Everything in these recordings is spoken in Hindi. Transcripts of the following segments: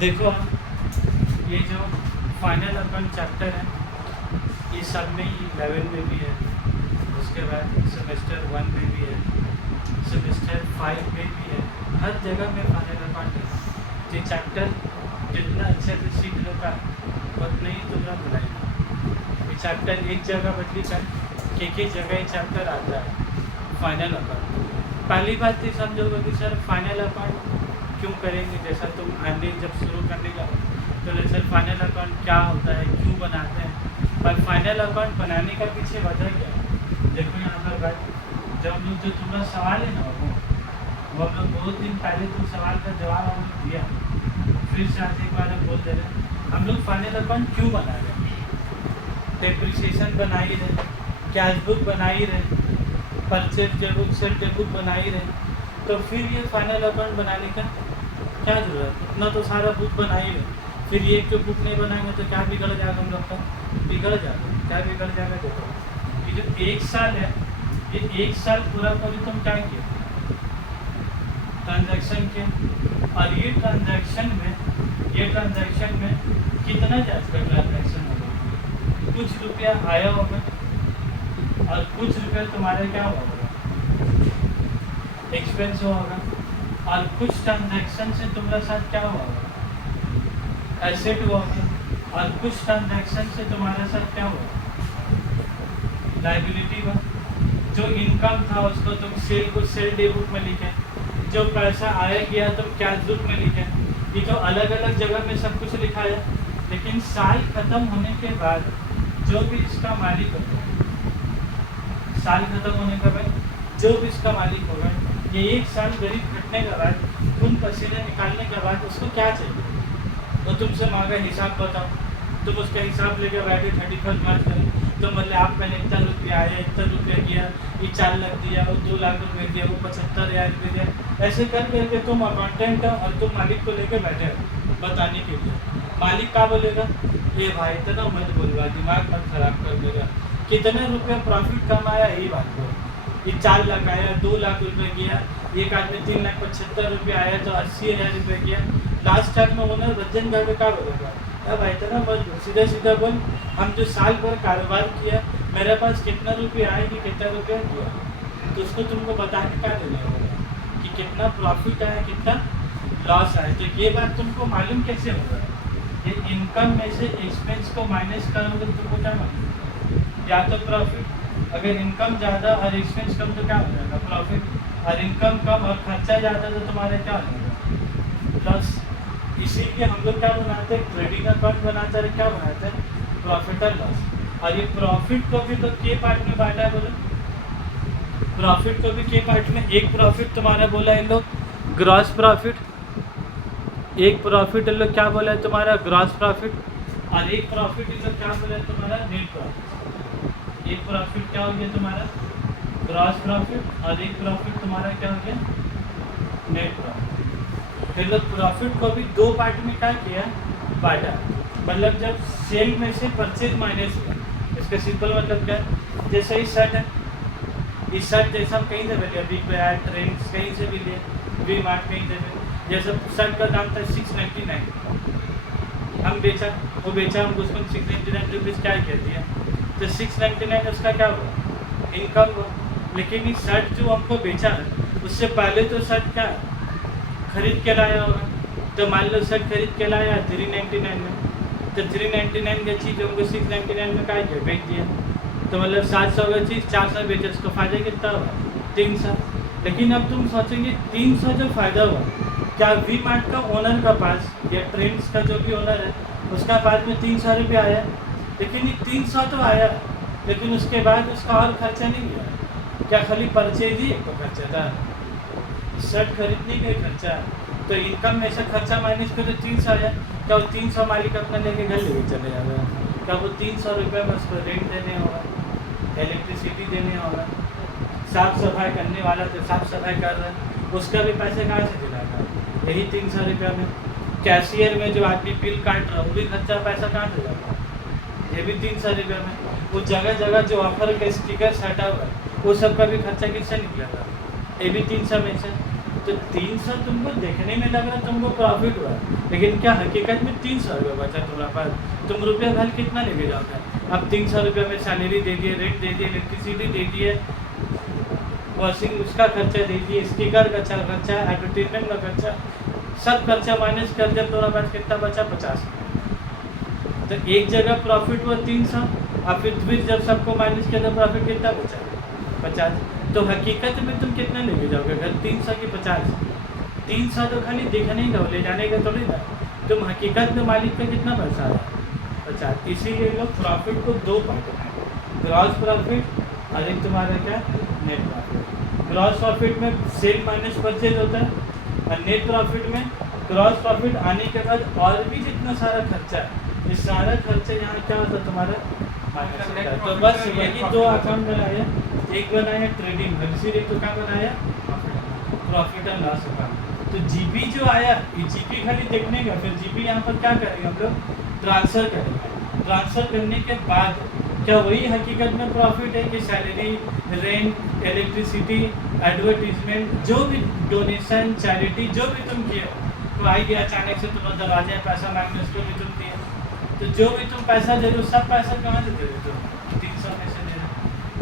देखो ये जो फाइनल अकाउंट चैप्टर है ये सब में ही 11 में भी है, उसके बाद सेमेस्टर 1 में भी है, सेमेस्टर 5 में भी है, हर जगह में फाइनल अकाउंट है। ये चैप्टर जितना अच्छे से सीख लेता उतना ही तुम्हारा बुलाएगा। ये चैप्टर एक जगह बदली कर एक जगह ये चैप्टर आता है फाइनल अकाउंट। पहली बात तो समझोगे कि सर फाइनल अकाउंट क्यों करेंगे, जैसा तुम आने जब शुरू करने का तो सर फाइनल अकाउंट क्या होता है, क्यों बनाते हैं, और फाइनल अकाउंट बनाने का पीछे वजह क्या है। देखो यहाँ पर बात, जब हम लोग जो तुम्हारा सवाल है ना वो हम लोग बहुत दिन पहले तुम सवाल का जवाब हम लोग दिया, फिर से आज एक बार हम बोल दे रहे हम लोग फाइनल अकाउंट क्यों बना रहे हैं। डेप्रिसिएशन बना ही रहे, कैश बुक बना ही रहे, परचेज बुक सेल बुक बना ही रहे, तो फिर ये फाइनल अकाउंट बनाने का क्या जरूरत है। इतना तो सारा बुक बना ही रहे, फिर ये जो बुक नहीं बनाएंगे तो क्या बिगड़ जाएगा हम लोग का, बिगड़ जाएगा। क्या बिगड़ जाएगा, देखो ये जो एक साल है ये एक साल पूरा पूरी तुम क्या किया, ट्रांजैक्शन के, और ये ट्रांजैक्शन में कितना जांच का ट्रांजैक्शन होगा, कुछ रुपया आया होगा और कुछ रुपया तुम्हारे क्या होगा, एक्सपेंस होगा, और कुछ ट्रांजैक्शन से तुम्हारे साथ क्या होगा, एसेट होगा, और कुछ ट्रांजैक्शन से तुम्हारे साथ क्या होगा, लाइबिलिटी हुआ। जो इनकम था उसको तुम सेल डे बुक में लिखे, जो पैसा आया गया तुम कैश बुक में लिखे, ये तो अलग अलग जगह में सब कुछ लिखा है। लेकिन साल खत्म होने के बाद जो भी इसका मालिक होगा, साल खत्म होने के बाद जो भी इसका मालिक होगा, ये एक साल गरीब खटने के बाद खून पसीने निकालने के बाद उसको क्या चाहिए, वो तुमसे मांगा हिसाब बताओ, तुम उसका हिसाब लेकर बैठे 31 मार्च करें, तो मतलब आप मैंने इतना रुपया आया, इतना रुपया किया, ये 4 लाख दिया, वो 2 लाख रुपये दिया, वो 75,000 रुपये दिया, ऐसे कर करके तुम अकाउंटेंट हो और तुम मालिक को लेकर बैठे हो बताने के लिए। मालिक क्या बोलेगा, ये भाई इतना मत बोलवा, दिमाग मत खराब कर देगा, कितने रुपया प्रॉफिट कमाया यही बात को, ये 4 लाख आया, 2 लाख रुपये किया, एक आदमी 3,75,000 रुपये आया तो 80,000 रुपये किया, लास्ट टाइम में ओनर वजन करके क्या बोलेगा, अब इतना मत सीधा सीधा बोल, हम जो साल भर कारोबार किया मेरे पास कितना रुपया आया कि कितना रुपया गया, तो उसको तुमको बता के क्या देना होगा कि कितना प्रॉफिट आया कितना लॉस आया। तो ये बात तुमको मालूम कैसे होगा, ये इनकम में से एक्सपेंस को माइनस करोगे तो तुमको क्या मालूम, या तो प्रॉफिट, अगर इनकम ज़्यादा और एक्सपेंस कम तो क्या हो जाएगा प्रॉफिट, और इनकम कम और खर्चा ज़्यादा तो तुम्हारे क्या हो जाएगा लॉस। इसीलिए हम लोग क्या बनाते हैं, ट्रेडिंग अकाउंट बनाते हैं, क्या बनाते हैं, प्रॉफिट और लॉस। और ये प्रॉफिट को भी तो के पार्ट में बांटा है, बोलो प्रॉफिट को भी के पार्ट में, एक प्रॉफिट तुम्हारा बोला है लोग ग्रॉस प्रॉफिट, एक प्रॉफिट लोग क्या बोला है तुम्हारा ग्रॉस प्रॉफिट, और एक प्रॉफिट लोग क्या बोला है तुम्हारा नेट प्रॉफिट। एक प्रॉफिट क्या हो गया तुम्हारा ग्रॉस प्रॉफिट, और एक प्रॉफिट तुम्हारा क्या हो गया नेट प्रॉफिट। फिर लोग प्रॉफिट को भी 2 पार्ट में क्या किया बांटा, मतलब जब सेल में से परचेज माइनस हुआ, इसका सिंपल मतलब क्या, जैसे ही शर्ट है, इस शर्ट जैसा हम कहीं से भी लिया, बिग बाजार ट्रेंड्स कहीं से भी लिए, वी मार्ट कहीं से भी, जैसे शर्ट का दाम था 699, हम बेचा, वो बेचा हमको उसको 699 रुपीज़ क्या कह दिया, तो 699 उसका क्या हुआ इनकम हुआ। लेकिन इस शर्ट जो हमको बेचा है उससे पहले तो शर्ट क्या खरीद के लाया होगा, तो मान लो शर्ट खरीद के लाया 399 में, तो 399 की चीज़ हमको 699 में क्या किया बेच दिया, तो मतलब 700 का चीज़ 400 बेचा, उसका फ़ायदा कितना हुआ 300। लेकिन अब तुम सोचेंगे 300 जो फ़ायदा हुआ, क्या वी मार्ट का ओनर का पास या ट्रेंड्स का जो भी ओनर है उसका पास में 300 रुपया आया, लेकिन ये 300 तो आया, लेकिन उसके बाद उसका और खर्चा नहीं गया, क्या खाली परचेज ही एक तो खर्चा था, शर्ट खरीदने का खर्चा, तो इनकम में से खर्चा माइनस करो 300 आया, क्या वो 300 मालिक अपना लेके घर लेके चले जाएगा, क्या वो 300 रुपये में उसको रेंट देने होगा, इलेक्ट्रिसिटी देने होगा, साफ़ सफाई करने वाला तो साफ़ सफाई कर रहा है, उसका भी पैसे कहाँ से दिलाएगा, यही 300 रुपये में। कैशियर में जो आदमी बिल काट रहा है वो भी खर्चा पैसा कहाँ से जाता है, ये भी 300 रुपये में। वो जगह जगह जो ऑफर का स्टिकर हटा हुआ है वो सब का भी खर्चा किससे निकलेगा, ये भी 300 में से। तो 300 तुमको देखने में लग रहा है तुमको प्रॉफिट हुआ, लेकिन क्या हकीकत में 300 रुपये बचा तुम्हारे पास। तुम रुपये भर कितना लेके जाओगे? अब 300 रुपये में सैलरी दे दिए, रेंट दे दिए, इलेक्ट्रिसिटी दे दिए, वॉशिंग उसका खर्चा दे दिए, स्पीकर का खर्चा, एडवर्टीजमेंट का खर्चा, सब खर्चा माइनस कर दिया, तुम्हारे पास कितना बचा? 50। तो एक जगह प्रॉफिट हुआ 300, और फिर जब सबको माइनस किया तो प्रॉफिट कितना बचा? 50। तो हकीकत में तुम कितना लेके जाओगे घर? 300 की 50? 300 तो खाली दिखने का, ले जाने का थोड़ी ना। तुम हकीकत में मालिक का कितना पैसा आया? 50। इसीलिए लोग प्रॉफिट को दो पार्ट में, ग्रॉस प्रॉफिट और एक तुम्हारा क्या? Net profit. ग्रॉस प्रॉफिट में सेल माइनस परचेज होता है, और नेट प्रॉफिट में ग्रॉस प्रॉफिट आने के बाद और भी जितना सारा खर्चा है, ये सारा खर्चा यहाँ क्या होता है तुम्हारा? माइनस होता है। तो बस यही दो अकाउंट बनाया, एक बनाया ट्रेडिंग, दूसरी तो क्या बनाया? Profit and loss account. तो जीपी जो आया, ये जीपी खाली देखने का, फिर जीपी यहाँ पर क्या करेंगे हम लोग? ट्रांसफ़र करेंगे। ट्रांसफ़र करने के बाद क्या वही हकीकत में प्रॉफिट है कि सैलरी, रेंट, इलेक्ट्रिसिटी, एडवर्टीजमेंट, जो भी डोनेशन, चैरिटी जो भी तुम किए, तो आई गया अचानक से तुम्हारे दरवाजे में पैसा मांगने, उसको भी तुम दिए। तो जो भी तुम पैसा दे रहे हो, सब पैसा कहाँ से दे रहे हो? 300 में से दे रहे हो।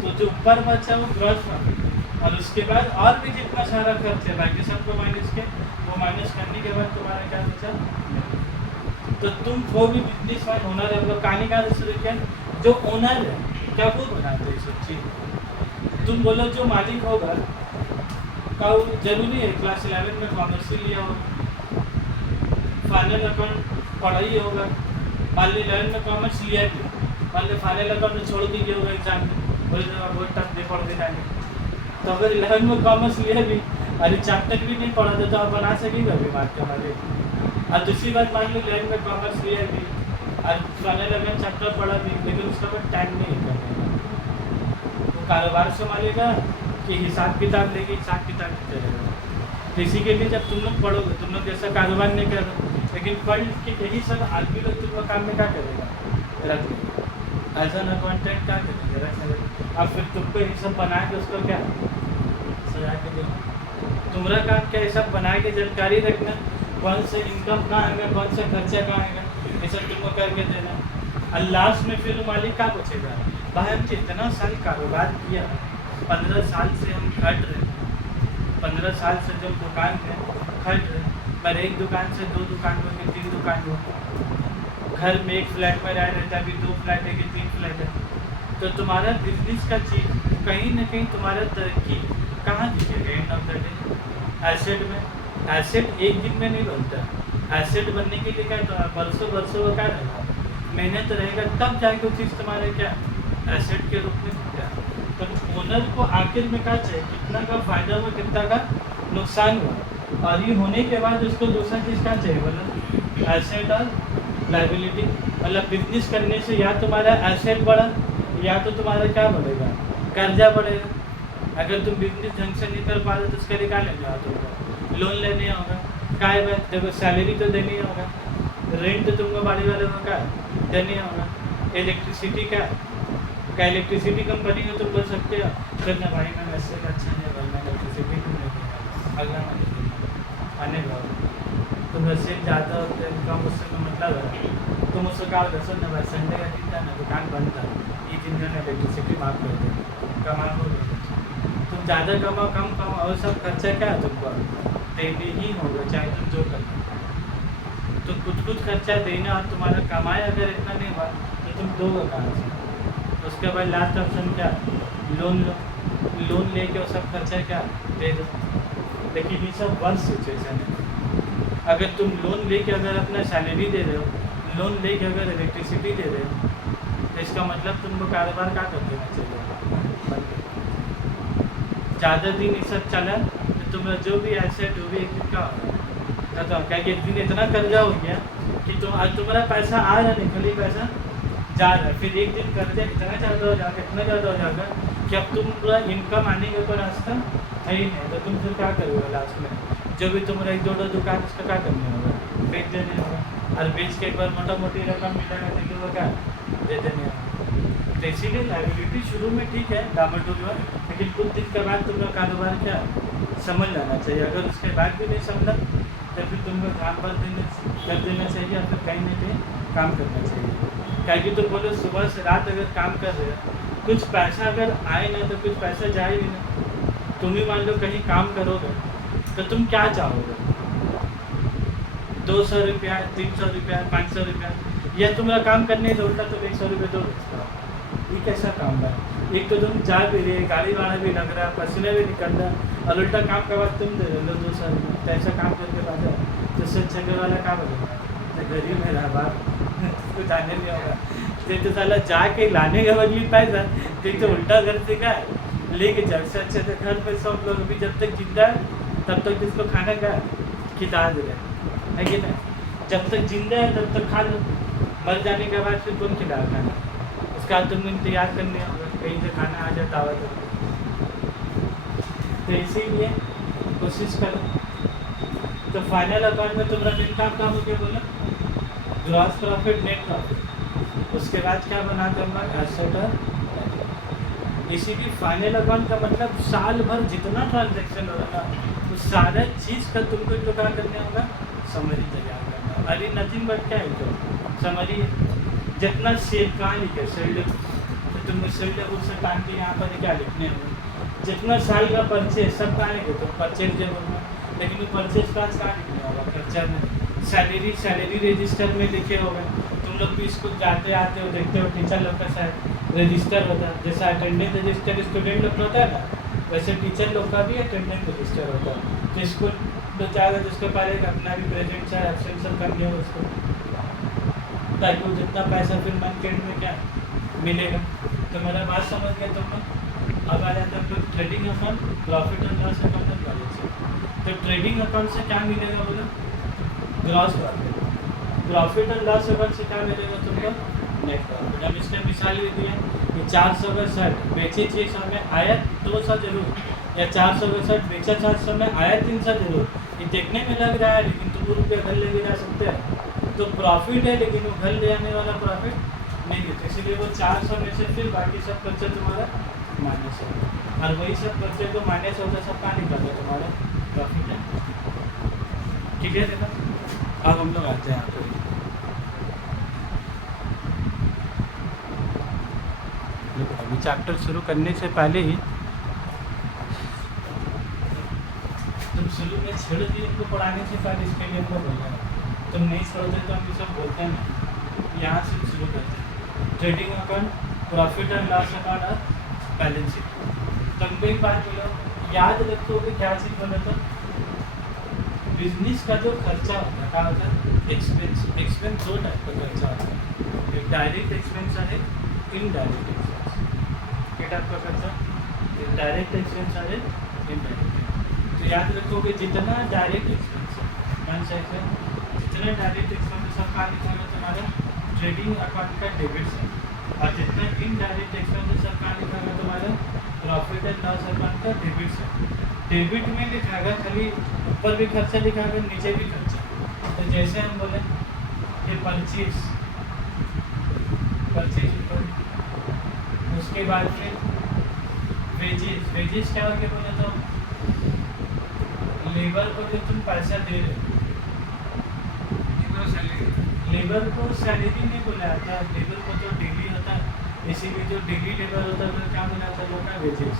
तो जो ऊपर बचा वो ग्रॉस प्रॉफिट, और उसके बाद और भी जितना सारा खर्च है बाकी सबको माइनस के, वो माइनस करने के बाद तुम्हारा क्या बचा? तो तुम को भी बिजनेस मैन ओनर है, मतलब कहानी का शुरू किया, जो ओनर है क्या वो बनाते हैं सब चीज़। तुम बोलो जो मालिक होगा का वो जरूरी है क्लास 11 में कॉमर्स ही लिया होगा, फाइनल अकाउंट पढ़ा ही होगा। मान ली 11 में कॉमर्स लिया भी, मान ली फाइनल अकाउंट में छोड़ दीजिए होगा एग्जाम में, वही टफ दे पढ़ दे जाएंगे। तो अगर 11 में कॉमर्स लिया भी अरे चैप्टर भी नहीं पढ़ा दे तो आप बना सकेगा भी मार्क हमारे। और दूसरी बात, मान लो 11 में कॉमर्स लिया भी और फाइनल अगर चैप्टर पढ़ा भी, लेकिन उसका कोई टाइम नहीं करने, वो कारोबार संभालेगा कि हिसाब किताब लेके हिसाब किताब करेगा। तो इसी के लिए जब तुम लोग पढ़ोगे, तुम लोग जैसा कारोबार नहीं कर रहे, लेकिन पढ़ के यही सब आदमी लोग तुमको काम में क्या करेगा? रख लेगा। एज एन अकाउंटेंट क्या करेंगे? रख लेगा। अब फिर तुमको ये सब बना के उसको क्या सजा के देना। तुम्हारा काम क्या है? सब बना के जानकारी रखना, कौन सा इनकम कहाँ आएगा, कौन सा खर्चा कहाँ आएगा, ये सब तुमको करके देना। और लास्ट में फिर मालिक क्या पूछेगा? भाई हम इतना साल कारोबार किया, 15 साल से हम खट रहे, 15 साल से जब दुकान में खट रहे, पर एक दुकान से 2 दुकान हो गई, 3 दुकान हो, घर में एक फ्लैट में रह रहता है, अभी 2 फ्लैट है कि 3 फ्लैट है। तो तुम्हारा बिजनेस का चीज़ कहीं ना कहीं तुम्हारा तरक्की कहाँ दिखेगा? End of the day asset में। एसेट एक दिन में नहीं बनता। एसेट बनने के लिए क्या बरसों बरसों का क्या रहेगा? मेहनत रहेगा, तब जाके वो चीज़ तुम्हारे क्या एसेट के रूप में दिखता है। तो ओनर को आखिर में क्या चाहिए? कितना का फ़ायदा हुआ, कितना का नुकसान हुआ, और ये होने के बाद उसको दूसरा चीज़ क्या चाहिए? मतलब एसेट और लाइबिलिटी। मतलब बिजनेस करने से या तुम्हारा एसेट बढ़ा या तो तुम्हारा क्या बढ़ेगा? कर्जा बढ़ेगा। अगर तुम बिजनेस ढंग से नहीं कर पा रहे तो उसके लिए क्या लेने जाओ? तुमको लोन लेने होगा। क्या है? देखो सैलरी तो देनी होगा, रेंट तो तुमको बाड़ी वाले को क्या देनी होगा, इलेक्ट्रिसिटी क्या इलेक्ट्रिसिटी कंपनी को तुम बोल सकते हो फिर ना भाई मैं वैसे अच्छा नहीं भाई मैं इलेक्ट्रिसिटी क्यों नहीं देगा, अगला महीने आने लगा तुम वैसे ज़्यादा कम उससे का मतलब है तुम उसको क्या होगा? सुन ना भाई संडे का दिन था ना, दुकान बंद था, ये दिन का इलेक्ट्रिसिटी माफ कर दे, कमा हो तुम ज़्यादा कमाओ कम कमाओ और सब खर्चा क्या है तुमको देने ही होगा, चाहे तुम जो करना। तो कुछ खर्चा देना, और तुम्हारा कमाई अगर इतना नहीं हुआ तो तुम दोगे कहाँ से? उसके बाद लास्ट ऑप्शन क्या? लोन लो, लोन लेके वो सब खर्चा क्या दे दो। लेकिन ये सब वर्स्ट सिचुएशन है। अगर तुम लोन लेके अगर अपना सैलरी दे रहे हो, लोन लेके अगर इलेक्ट्रिसिटी दे रहे हो, तो इसका मतलब तुमको कारोबार क्या कर देना चाहिए? ज़्यादा दिन ये सब चला तो तुम्हारा जो भी एसेट वो भी एक दिन का होगा, क्या एक दिन इतना कर्जा हो गया कि तुम्हारा पैसा आ रहा नहीं, खाली पैसा जा रहा है। फिर एक दिन कर्जा इतना ज़्यादा हो जाएगा, इतना ज़्यादा हो जाएगा कि अब तुम पूरा इनकम आने का कोई रास्ता है ही नहीं। तो तुम फिर क्या करोगे लास्ट में? जो भी तुम्हारा 1-2 दुकान उसका क्या करने होगा? बेच देने होगा, और बेच के एक बार मोटा मोटी रकम मिलेगा तो वो क्या दे देने होगा। तो इसीलिए लाइबिलिटी शुरू में ठीक है डामाडोल, लेकिन कुछ दिन के बाद तुम्हारा कारोबार क्या समझ लेना चाहिए। अगर उसके बाद भी नहीं समझा तो फिर तुमको काम कर देना चाहिए या फिर कहीं ना कहीं काम करना चाहिए। क्या कि तो बोलो सुबह से रात अगर काम कर रहे हो, कुछ पैसा अगर आए ना तो कुछ पैसा जाए भी ना। तुम ही मान लो कहीं काम करोगे तो तुम क्या चाहोगे, 200 रुपया, 300 रुपया, 500 रुपया, या तुम्हारा काम करने से उल्टा तुम 100 रुपये दो। ये कैसा काम है? एक तो तुम जा भी रहे, गाड़ी भाड़ा भी लग रहा, पसीने भी निकल रहा, और उल्टा काम के बाद तुम दे रहे लो 200 रुपये। तो ऐसा काम करके बाद है तो सच जगह वाला काम होगा तो गरीब में रहा बात कुछ आने नहीं होगा। तो साला जाके लाने का बदली पैसा तो उल्टा घर से क्या लेके जब से अच्छे से घर पे सब लोग भी जब तक जिंदा है तब तक जिसको खाना का खिला दे रहे है कि नहीं। जब तक जिंदा है तब तक खा लो, मर जाने के बाद फिर कौन खिला खाना, उसका तुम इंतजार करने होगा कहीं से खाना आ जाता हुआ। तो इसीलिए कोशिश करो। तो फाइनल अकाउंट में तुम्हारा दिन काम हो गया बोला ग्रॉस प्रॉफिट, नेट प्रॉफिट। उसके बाद क्या बना करना एसेट और इसीलिए फाइनल अकाउंट का मतलब साल भर जितना ट्रांजेक्शन हो रहा है उस सारा चीज़ का तुमको जो क्या करना होगा, समरी तैयार करना। अरे नथिंग बट क्या है तो समरी, जितना सेल कहाँ लिखे सेल्ड, तो तुमने सेल्ड उससे टाइम के यहाँ पर क्या लिखने होगा, जितना साल का परचेज सब कहाँ लिखे तो परचेज जब होगा, लेकिन वो परचेज प्राइस कहाँ लिखने होगा, खर्चा में। सैलरी रजिस्टर में लिखे होगा। तुम लोग भी स्कूल जाते आते हो देखते हो टीचर लोग का रजिस्टर होता है, जैसा अटेंडेंस रजिस्टर स्टूडेंट लोग का होता है ना, वैसे टीचर लोग का भी अटेंडेंस रजिस्टर होता है। तो स्कूल तो चाहेगा जिसके पास अपना भी प्रेजेंट है एब्सेंट सब कर लिया उसको, ताकि वो जितना पैसा फिर मंथ के एंड में क्या मिलेगा। तो मेरा बात समझ गया तुम। अब आ जाता है trading account, profit and loss account और बैलेंस शीट। तो ट्रेडिंग अकाउंट से क्या मिलेगा बोलो, gross profit. Profit and loss account से क्या मिलेगा तुमको, नेट प्रॉफिट। हम इसने मिसाल ये दिया कि 400 का शर्ट बेचे 600 में आया 200 जरूर, या 400 का शर्ट बेचा 400 में आया 300 जरूर। ये देखने में लग रहा है लेकिन तुम रुपये घर ले जा सकते हैं, तो प्रॉफिट है लेकिन वो घर ले आने वाला प्रॉफिट नहीं है। तो इसलिए वो 400 में से फिर बाकी सब खर्चा तुम्हारा माइनस है, और वही सब खर्चे को माइनस होगा सब कहाँ निकलता तुम्हारा प्रॉफिट है। क्लियर है ना? अब हम लोग आते हैं यहाँ पर, अभी चैप्टर शुरू करने से पहले ही तुम शुरू में छेड़ दिए इनको पढ़ाने से पहले, इसके लिए हमको बोलना है। तुम नहीं छोड़ते तो हम ये सब बोलते हैं। यहाँ से शुरू करते हैं trading account, profit and loss account और बैलेंस शीट। तुमको एक बात बोलो, याद रखोगे क्या चीज़ बोले तो बिजनेस का जो खर्चा होता है क्या होता है, एक्सपेंस। एक्सपेंस दो टाइप का खर्चा होता है, एक डायरेक्ट एक्सपेंस और एक इनडायरेक्ट एक्सपेंस। क्या टाइप का खर्चा, एक डायरेक्ट एक्सपेंस और एक इनडायरेक्ट। तो याद रखोगे जितना डायरेक्ट एक्सपेंस है वन साइड से, जितना डायरेक्ट एक्सपेंस सब कहाँ लिखा तुम्हारा ट्रेडिंग अकाउंट का डेबिट से, और जितना इनडायरेक्ट एक्सपेंस सब कहाँ लिखा तुम्हारा प्रॉफिट एंड लॉस अकाउंट का डेबिट से। डेबिट में लिखाएगा खाली ऊपर भी खर्चा लिखाएगा नीचे भी खर्चा। तो जैसे हम बोले ये परचेज ऊपर, उसके बाद फिर वेजेस क्या हो गया बोले तो लेबर को जो तुम पैसा दे रहे हो, लेबर को सैलरी नहीं बोला जाता, लेबर को तो डेली होता है, इसीलिए जो डेली लेबर होता है तो क्या बोला जाता है लोग वेजेस।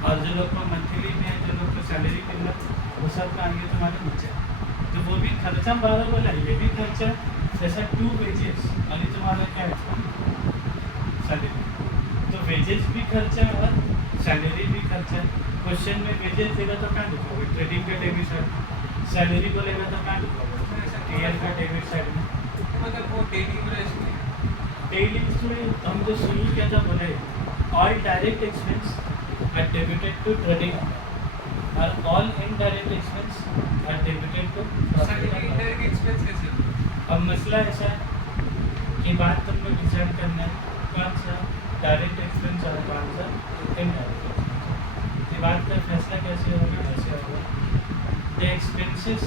और जो लोग को मंथली में है, जो लोग को सैलरी मिलना वो सब का आगे तुम्हारे नीचे, तो वो भी खर्चा बराबर बोला, ये भी खर्चा जैसा 2 वेजेस और ये तुम्हारा क्या है सैलरी। तो वेजेस भी खर्चा और सैलरी भी खर्चा। क्वेश्चन में वेजेस देगा तो क्या लिखोगे, ट्रेडिंग का डेबिट साइड, सैलरी बोलेगा तो क्या लिखोगे ईयर का डेबिट साइड में। मतलब वो डेली में हम जो शुरू किया था बोले all direct expense are debited to trading account और all indirect expense are debited to indirect expense कैसे। अब मसला ऐसा है कि बात तुमको डिसाइड करना है कौन सा डायरेक्ट एक्सपेंस और कौन सा इनडायरेक्ट एक्सपेंस। ये बात का फैसला कैसे होगा, ऐसे होगा the expenses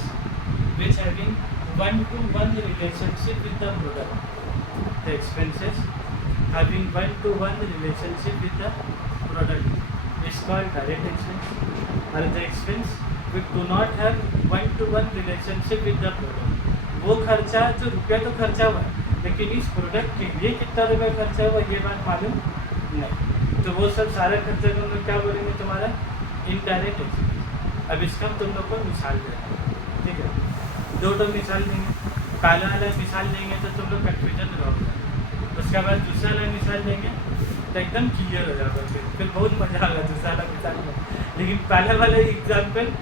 which having 1-to-1 relationship with the product, the expenses having 1-to-1 relationship with the product is called direct expense और the expense which do not have one two one relationship with the product. वो खर्चा जो रुपया तो खर्चा हुआ लेकिन इस प्रोडक्ट के लिए कितना रुपया खर्चा हुआ ये बात मालूम नहीं। तो वो सब सारा खर्चा तुम लोग क्या बोलेंगे तुम्हारा इनडायरेक्ट एक्सपेंस। अब इसका हम तुम लोग को मिसाल देंगे, ठीक है। दो तो मिसाल देंगे, पहला वाला मिसाल देंगे तो तुम लोग कन्फ्यूजन रहोगे, उसके बाद दूसरा वाला मिसाल देंगे तो एकदम क्लियर हो जाएगा, फिर बहुत मजा आएगा दूसरा वाला मिसाल में। लेकिन पहला वाला एग्जाम्पल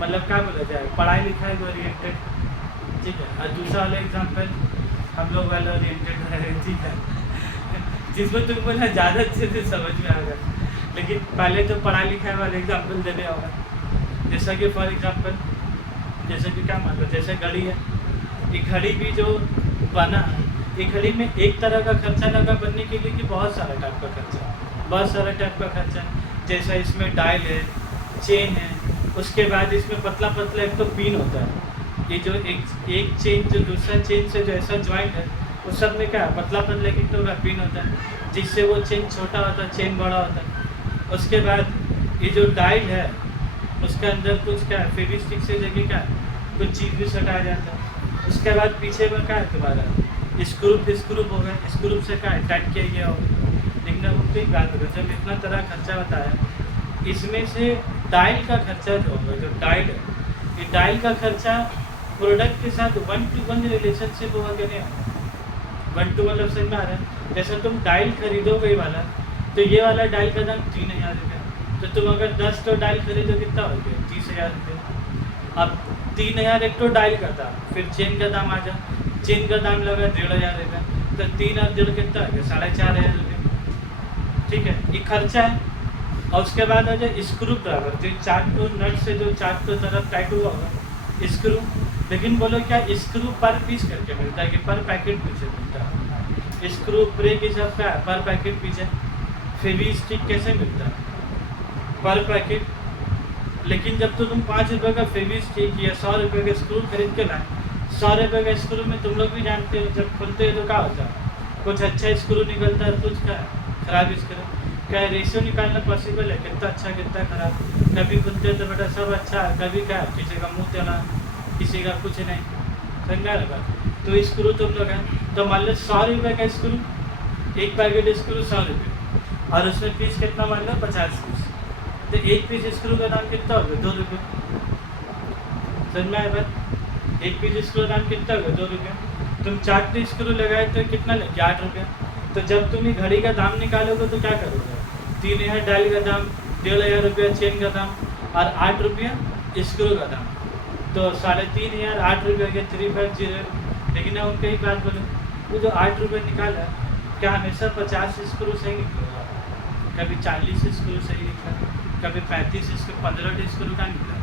मतलब क्या बोला जाए पढ़ाई लिखाई को ओरिएंटेड, ठीक है। और दूसरा वाला एग्जाम्पल हम लोग वाला ओरिएंटेड है, ठीक है, जिसमें तुमको ना ज़्यादा अच्छे से समझ में आएगा। लेकिन पहले तो पढ़ाई लिखाई वाले एग्जाम्पल देने होगा, जैसा कि फॉर एग्जाम्पल जैसे कि क्या मान लो जैसे घड़ी है, ये घड़ी भी जो बना ये घड़ी में एक तरह का खर्चा लगा बनने के लिए कि बहुत सारा टाइप का खर्चा, बहुत सारा टाइप का खर्चा। जैसा इसमें डायल है, चेन है, उसके बाद इसमें पतला पतला एक तो पिन होता है, ये जो एक चेन जो दूसरा चेन से जो ऐसा ज्वाइंट है उस सब में क्या है पतला पतला एक तो पिन होता है जिससे वो चेन छोटा होता है चेन बड़ा होता है। उसके बाद ये जो डायल है उसके अंदर कुछ क्या है फेविस्टिक से जगह क्या है कुछ चीज़ भी सटाया जाता है। उसके बाद पीछे में क्या है तुम्हारा स्क्रू होगा, स्क्रू से क्या है टाइट किया गया होगा। लेकिन अब उनको एक बात होगा जब इतना तरह खर्चा होता है इसमें से डायल का खर्चा जो होगा जो डायल है ये डायल का खर्चा प्रोडक्ट के साथ वन टू वन रिलेशनशिप होगा कि नहीं होगा। वन टू वन समझ में आ रहा है। जैसे तुम डायल खरीदोगे वाला तो ये वाला डायल का दाम 3000 रुपये, तो तुम अगर 10 तो डायल खरीदो कितना हो गया 30,000 रुपये। अब 3000 एक तो डायल का दाम, फिर चेन का दाम आ जा, चेन का दाम लगा 1500 रुपये, तो 3 और 1.5 कितना हो गया 4500 रुपये, ठीक है, ये खर्चा है। और उसके बाद आ जाए स्क्रू ड्राइवर जो चार को नट से जो चार को तरफ टाइट हुआ होगा स्क्रू। लेकिन बोलो क्या स्क्रू पर पीस करके मिलता है कि पर पैकेट पीछे मिलता है। स्क्रू ब्रेक हिसाब का है पर पैकेट पीछे। फेवी स्टिक कैसे मिलता है पर पैकेट। लेकिन जब तो तुम 5 रुपये का फेवी स्टिक या 100 रुपये का स्क्रू खरीद के लाए, 100 रुपये का स्क्रू में तुम लोग भी जानते हो जब खुलते हो तो क्या होता है कुछ अच्छा स्क्रू निकलता है कुछ क्या खराब स्क्रू। क्या रेशियो निकालना पॉसिबल है कितना अच्छा कितना खराब। कभी खुलते तो बेटा सब अच्छा है, कभी क्या किसी का मुँह तेना किसी का कुछ नहीं, समझा लगा। तो स्क्रू तुम लोग है तो मान लो 100 रुपये का स्क्रू, एक पैकेट स्क्रू 100 रुपये और उसमें पीस कितना मान लो 50 पीस, तो एक पीस स्क्रू का दाम कितना होगा 2 रुपये। समझ में आया बात। एक पीस स्क्रू का दाम कितना होगा 2 रुपये। तुम 4 स्क्रू लगाए तो कितना लगे 8 रुपये। तो जब तुम ये घड़ी का दाम निकालोगे तो क्या करोगे 3000 डायल का दाम, 1500 रुपया चेन का दाम और 8 रुपया स्क्रू का दाम, तो 3500 8 रुपये के 350। लेकिन अब उनका ही बात बोलो वो जो 8 रुपये निकाला क्या हमेशा 50 स्क्रू सही निकलेगा, कभी 40 स्क्रू सही निकला, कभी 35 स्क्रू 15 स्क्रू का निकला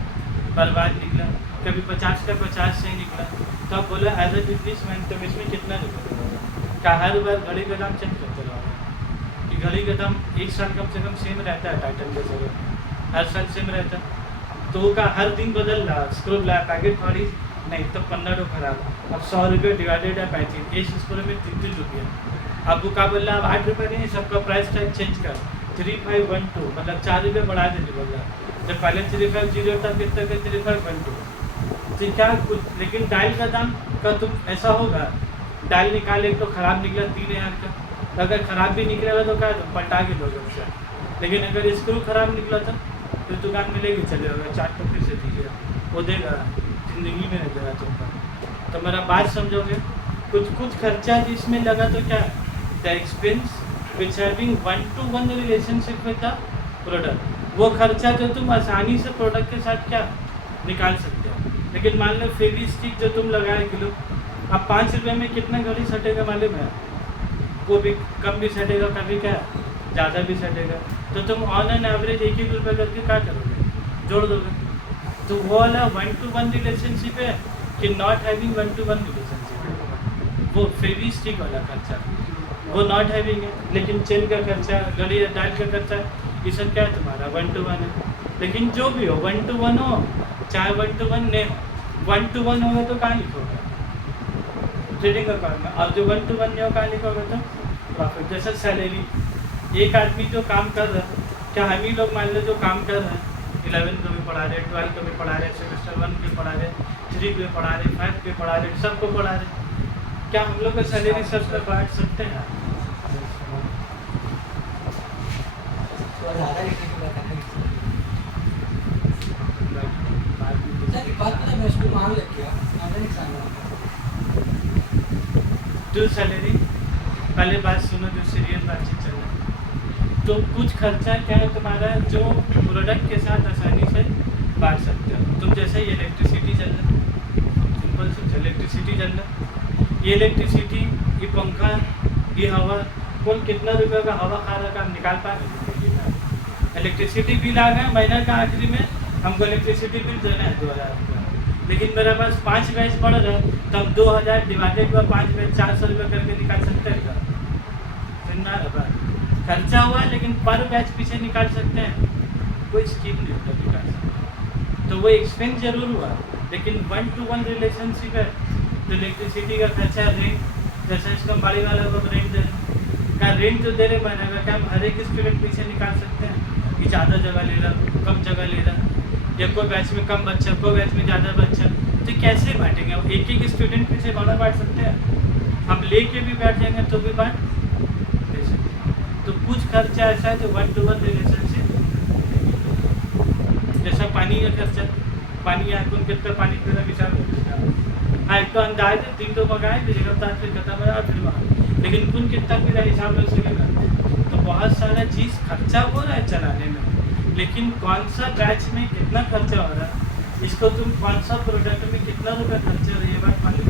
बर्बाद निकला, कभी 50 का 50 सही निकला। तो अब बोलो एज ए बिजनेसमैन तुम इसमें कितना निकलोगे क्या हर बार घड़ी का दाम चेंज करते रहोगे कि घड़ी का दाम एक साल कम से कम सेम रहता है टाइटन के जगह हर साल सेम रहता है। तो वो का हर दिन बदल रहा स्क्रू ला पैकेट थोड़ी नहीं तो 15 तो खराब। अब 100 रुपये डिवाइडेड है 35 एक स्क्रू में 3 रुपये। अब वो क्या बोल रहा है 8 रुपये नहीं सबका प्राइस टैग चेंज कर 3512 मतलब 4 रुपये बढ़ा देने बोल रहा है। जब पहले 3500 था कितना का 3512 तो क्या कुछ। लेकिन डायल का दाम का तुम ऐसा होगा डायल निकाले तो ख़राब निकला 3000 का, तो अगर ख़राब भी निकलेगा तो क्या तुम पलटा के दोगे उससे। लेकिन अगर स्क्रू ख़राब निकला था तो दुकान में लेके चले होगा 4 तो फिर से दीजिए वो देगा ज़िंदगी में नहीं देगा तुमको। तो मेरा बात समझोगे कुछ खर्चा जिसमें लगा तो क्या the expense which having 1-to-1 relationship with the product, वो खर्चा जो तुम आसानी से प्रोडक्ट के साथ क्या निकाल सकते हो। लेकिन मान लो फेवी स्टिक जो तुम लगाए किलो अब 5 रुपये में कितना घड़ी सटेगा मालूम है, वो भी कम भी सटेगा कभी क्या ज़्यादा भी सटेगा। तो तुम ऑन एन एवरेज 1-1 रुपये करके क्या करोगे जोड़ दोगे। तो वो वाला 1-to-1 रिलेशनशिप है कि नॉट हैविंग 1-to-1 रिलेशनशिप है। वो फेवी स्टिक वाला खर्चा वो नॉट हैविंग है। लेकिन चेन का खर्चा घड़ी डायल का खर्चा ये सब क्या है तुम्हारा 1-to-1 है। लेकिन जो भी हो 1-to-1 हो चाहे 1-to-1 नहीं हो 1-to-1 होगा तो कहाँ लिखोगे ट्रेडिंग अकाउंट में। और जो 1-to-1 नहीं हो कहाँ लिखोगे तो प्रॉफिट। जैसे सैलरी एक आदमी जो काम कर रहा है क्या हम ही लोग मान लो जो काम कर रहे हैं 11 को भी पढ़ा रहे, 12 को भी पढ़ा रहे, सेमेस्टर 1 भी पढ़ा रहे, 3 भी पढ़ा रहे, 5 भी पढ़ा रहे, सबको पढ़ा रहे। क्या हम लोग का सैलरी सब पे बांट सकते हैं? जो सैलरी, पहले बात सुनो, जो सीरियस बातचीत चल रहा है। तो कुछ खर्चा क्या है तुम्हारा जो प्रोडक्ट के साथ आसानी से बांट सकते हो। तुम जैसे ये इलेक्ट्रिसिटी चल रहा है, सिंपल सोच, इलेक्ट्रिसिटी चल रहा है, ये इलेक्ट्रिसिटी, ये पंखा, ये हवा, कौन कितना रुपये का हवा खा रहा का निकाल पा रहे? इलेक्ट्रिसिटी बिल आ गया महीने का आखिरी में, हमको इलेक्ट्रिसिटी बिल देना है 2000 रुपये, लेकिन मेरे पास 5 बैच पड़ रहा है, तब 2000 डिवाइडेड बाय 5 बैच 400 रुपये करके निकाल सकते हैं क्या? खर्चा हुआ है लेकिन पर बैच पीछे निकाल सकते हैं, कोई स्कीम नहीं होता निकाल सकते। तो वो एक्सपेंस जरूर हुआ, लेकिन 1 to 1 रिलेशनशिप है। तो इलेक्ट्रिसिटी का खर्चा, रेंट, जैसे इसका बाड़ी वाला को रेंट दे रहे का, रेंट जो दे रहे महीने का, क्या हम हर एक स्टूडेंट पीछे निकाल सकते हैं कि ज़्यादा जगह ले रहा, कम जगह ले रहा, या कोई बैच में कम बच्चा, कोई बैच में ज़्यादा बच्चा, तो कैसे बांटेंगे? एक एक स्टूडेंट पीछे बाड़ा बांट सकते हैं, हम ले के भी बैठ जाएंगे तो भी बांट दे सकते हैं। तो कुछ खर्चा ऐसा है जो 1 to 1 रिलेशनशिप, जैसा पानी का खर्चा, पानी यहाँ कौन कितना पानी पीना विचार होता है, हाँ एक तो अंदाज है 3 तो मंगाए, फिर एक हफ्ता फिर खत्म है और फिर वहाँ, लेकिन कौन कितना पीना हिसाब लग सकेगा? तो बहुत सारा चीज़ खर्चा हो रहा है चलाने में, लेकिन कौन सा बैच में कितना खर्चा हो रहा है, इसको तुम कौन सा प्रोडक्ट में कितना रुपया खर्चा हो रहा है ये बात मालूम।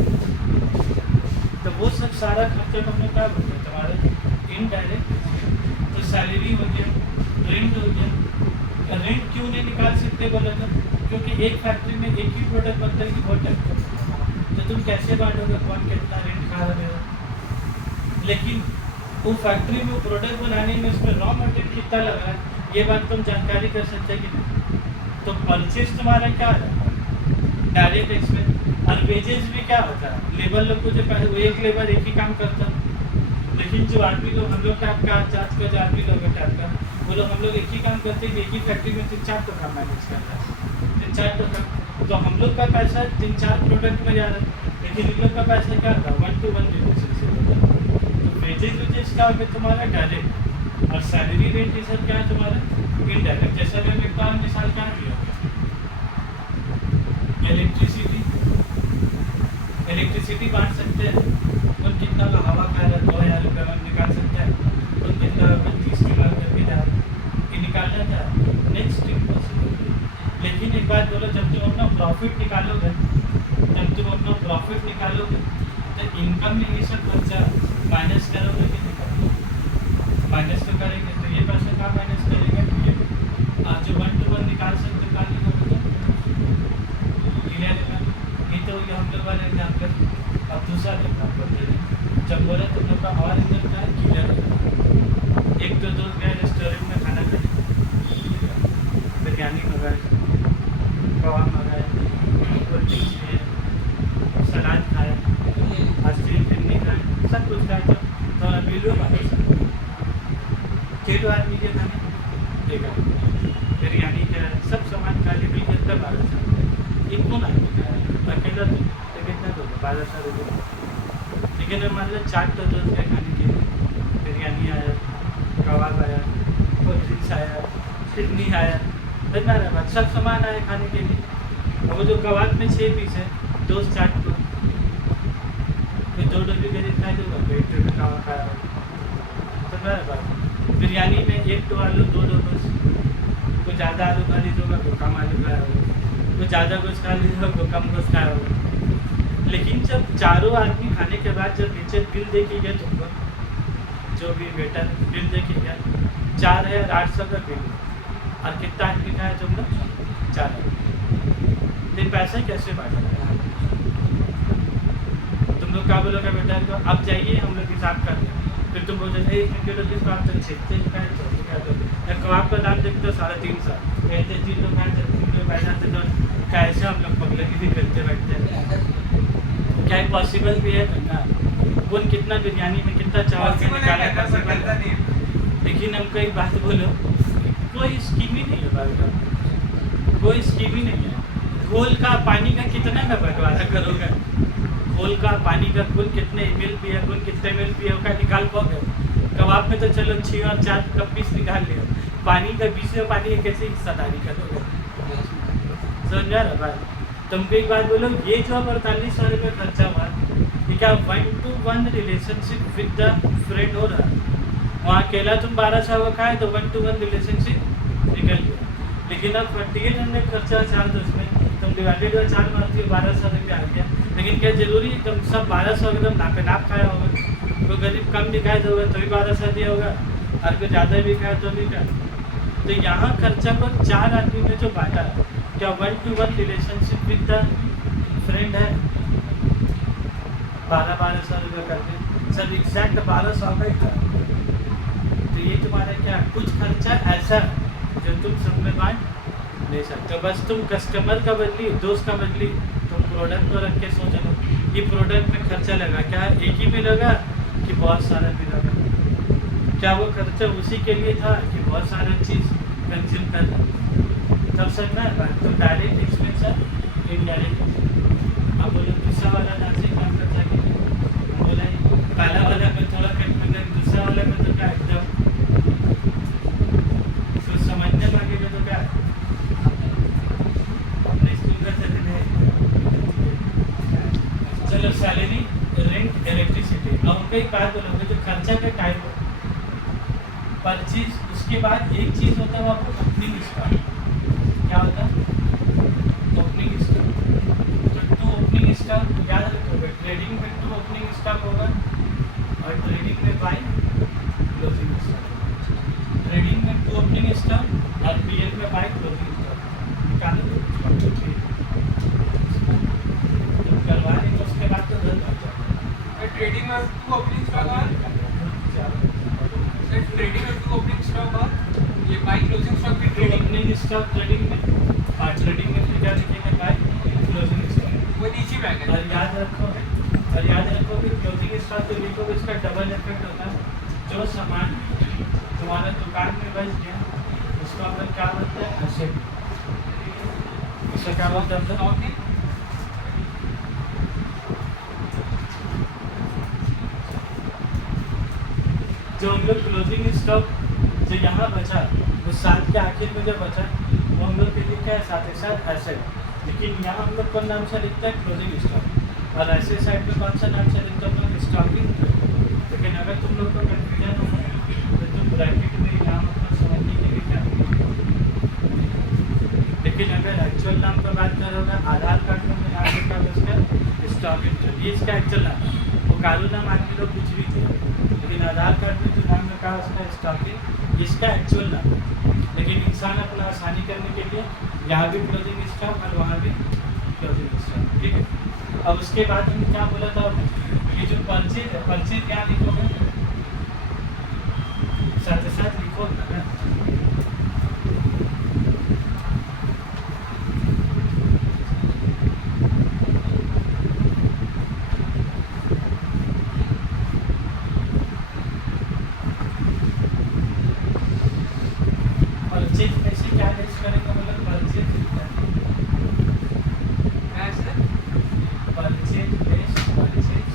तो वो सब सारा खर्चा तुमने क्या बोलते हैं तुम्हारे इनडायरेक्ट। तो सैलरी हो गया, रेंट हो गया। रेंट क्यों नहीं निकाल सकते बोले तो, क्योंकि एक फैक्ट्री में एक ही प्रोडक्ट बनता है कि बहुत टाइम, तो तुम कैसे बांटोगे कौन कितना रेंट खा रहे हो? लेकिन वो फैक्ट्री में प्रोडक्ट बनाने में उसमें रॉ मटेरियल कितना लग रहा है ये बात तुम जानकारी कर सकते हैं कि नहीं? तो परचेज तुम्हारा क्या है? Direct expense. और वेजेस भी क्या होता है? लेबर लोग को जो वो एक लेबर एक ही काम करता है, लेकिन जो आदमी लोग हम लोग का आपका चार्ज का जो आदमी लोग है आपका, वो लोग हम लोग एक ही काम करते हैं, एक ही फैक्ट्री में 3-4 तो काम मैनेज करता है, 3-4 तो काम। तो हम लोग का पैसा 3-4 प्रोडक्ट में जा रहा है, लेकिन इन लोग का पैसा क्या होता है? 1 to 1 रिलेशनशिप होता है। तो वेजेस क्या होगा तुम्हारा डायरेक्ट, और सैलरी रेंट ये सब क्या है तुम्हारा इनडायरेक्ट। जैसा मैं एक बार मिसाल क्या दिया, इलेक्ट्रिसिटी बांट सकते हैं, और कितना का हवा खा रहा है 2000 रुपये में निकाल सकते हैं, और कितना 30 इस्तेमाल करके जा रहा है ये निकाल जाता है नेक्स्ट इम्पॉसिबल। लेकिन एक बात बोलो, जब तुम अपना प्रॉफिट निकालोगे, तो इनकम में ये सब खर्चा माइनस करोगे कि नहीं? माइनस तो करेंगे, तो ये पैसा कहाँ माइनस करेगा? आज जो 1 to 1 निकाल सकते हो क्लियर है। ये तो ये हम लोग वाले एग्जाम्पल। अब दूसरा एग्जाम्पल दे दें, जब बोले तुम लोग का और इधर का क्लियर है। एक तो दोस्त गए रेस्टोरेंट में खाना खाने, बिरयानी मंगाए, कबाब मंगाए, कोल्ड ड्रिंक्स लिए, सलाद खाए, आइसक्रीम फिरनी खाए, सब कुछ खाए, तो बिल हुआ 6 आदमी के खाने देगा, बिरयानी का सब सामान खा लिए, बिल कितना 1200। एक कौन आदमी का अकेला तो कितना दो 1200 रुपये। लेकिन मान लो 4 तो दोस्त गए खाने के लिए, बिरयानी आया, कबाब आया, कोल्ड ड्रिंक्स आया, फिरनी आया, धन्यवाद, सब सामान आए खाने के लिए। और वो जो कबाब में 6 पीस है, दोस्त 4 को कोई 2 डब्बी गरीब खाए दूँगा, कोई 1 डब्बी कबाब खाया, धन्यवाद। बिरयानी में 1 तो आलू 2 बस, कोई ज़्यादा आलू खा लीजिएगा तो कम आलू खाया होगा, कोई ज़्यादा कुछ खा लीजिएगा तो कम कुछ खाया होगा। लेकिन जब चारों आदमी खाने के बाद जब नीचे बिल देके गए तुमको, जो भी वेटर बिल देके गया, 4,800 का बिल, और कितना आदमी खाया तुम लोग? 4 आदमी। तो पैसा कैसे बांटा? तुम लोग क्या बोलोगे बेटा को, अब जाइए हम लोग हिसाब कर दें, फिर तुम बोल जाए 1 किलो किस बात तक छेकते कबाब का दाम देखते 350, ऐसे चीज़ तो पैसा से तो कैसे हम लोग पगले की भी करते बैठते हैं? क्या पॉसिबल भी है करना? कौन कितना बिरयानी में कितना चावल का निकाला कर सकता? लेकिन हमको एक बात बोलो, कोई स्कीम ही नहीं है बात का। कोई स्कीम ही नहीं है। घोल का पानी का कितना का बंटवारा करोगे? घोल का पानी का कुल कितने एमएल पिया, कुल कितने एमएल पिया का निकाल पाओगे? कबाब में तो चलो 6 और 4 का पीस निकाल लिया, पानी का 20 में पानी का कैसे हिस्सेदारी करोगे? समझा रहा भाई? तुमको एक बात बोलो, ये जो 4800 रुपये खर्चा हुआ, ये क्या 1-to-1 relationship with the friend हो रहा है? वहाँ अकेला तुम 1200 का खाए तो 1-to-1 रिलेशनशिप निकल गया। लेकिन अब 4800 खर्चा 4 तो उसमें तुम डिवाइडेड बाय 4 मारती हो, 1200 रुपये आ गया। लेकिन क्या जरूरी है तुम सब 1200 एकदम नापे नाप खाया होगा? कोई गरीब कम भी खाए तो होगा तो भी 1200 दिया होगा, और कोई ज़्यादा भी खाए तो भी खाए। तो यहाँ खर्चा को 4 आदमी ने जो बांटा, क्या 1-to-1 relationship with the friend है? 1200 रुपये करके सब एग्जैक्ट 1200 का ही था। तो ये तुम्हारा क्या कुछ खर्चा ऐसा जो तुम सब में बांट ले सकते हो। बस तुम कस्टमर का बदली, दोस्त का बदली, तुम प्रोडक्ट को रख के सोच लो ये प्रोडक्ट में खर्चा लगा, क्या एक ही में लगा कि बहुत सारा भी लगा? क्या वो खर्चा उसी के लिए था कि बहुत सारा चीज़ कंज्यूम कर रहा? तब समझना है बात। तो डायरेक्ट एक्सपेंस है, इनडायरेक्ट एक्सपेंस। अब बोले दूसरा वाला नासिक काम खर्चा के बोला पहला वाला में थोड़ा कट कर, दूसरा वाला में तो क्या एकदम कुछ समझने लगेगा तो क्या अपने स्कूल का चलने। चलो सैलरी, रेंट, इलेक्ट्रिसिटी। अब उनका एक बात बोलोगे जो खर्चा का टाइम हो, परचेज, उसके बाद एक चीज़ होता है वो आपको ओपनिंग स्टॉक। क्या होता है? Opening stock. तो 2 ओपनिंग स्टॉक याद रखोगे। ट्रेडिंग में 2 ओपनिंग स्टॉक होगा और ट्रेडिंग में बाई क्लोजिंग स्टॉक। ट्रेडिंग में 2 ओपनिंग स्टॉक और पीएल में बाई क्लोजिंग स्टॉक निकालो। जब करवा लेंगे उसके बाद तो घर पहुँच जाएगा। ट्रेडिंग में 2 ओपनिंग स्टॉक और ट्रेडिंग में 2 ओपनिंग स्टॉक और ये बाई क्लोजिंग स्टॉक भी ट्रेडिंग ओपनिंग स्टॉक ट्रेडिंग में, और ट्रेडिंग में फिर क्या लिखेंगे? By closing stock. वो नीचे में आएगा। और याद रखो कि क्लोजिंग स्टॉक जो लिखोगे इसका डबल इफेक्ट होता है। जो सामान तुम्हारे दुकान में बच गया उसको अपन क्या बोलते हैं? एसेट। उसे क्या बोलते हैं? स्टॉक जो हम लोग क्लोजिंग स्टॉक जो यहाँ बचा, वो साल के आखिर में जो बचा वो हम लोग के लिए क्या है? साथ ही साथ एसेट। लेकिन यहाँ हम लोग कौन नाम से लिखता है? Closing stock. और ऐसे साइड में कौन सा नाम से लिखता है? हम लोग स्टॉकिंग। लेकिन अगर तुम लोग को कन्फ्यूजन हो तो तुम ब्रैकेट में नाम अपना समझने के लिए क्या? लेकिन अगर एक्चुअल नाम पर बात करोगे, आधार कार्ड में नाम लिखा है उसका स्टॉकिंग, ये इसका एक्चुअल नाम है। वो कानून नाम आदमी लोग कुछ भी थे, लेकिन आधार कार्ड में जो नाम रखा है उसका स्टॉकिंग, इसका एक्चुअल नाम है। लेकिन इंसान अपना आसानी करने के लिए यहाँ भी क्लोजिंग स्टॉक और वहाँ भी क्लोजिंग स्टॉक, ठीक है। अब उसके बाद हमने क्या बोला था? ये जो परचेज है, परचेज क्या लिखोगे? साथ ही साथ लिखोगे ना। परचेज में से क्या लिस्ट करेंगे? मतलब परचेज ऐसे परचेज बेस परचेज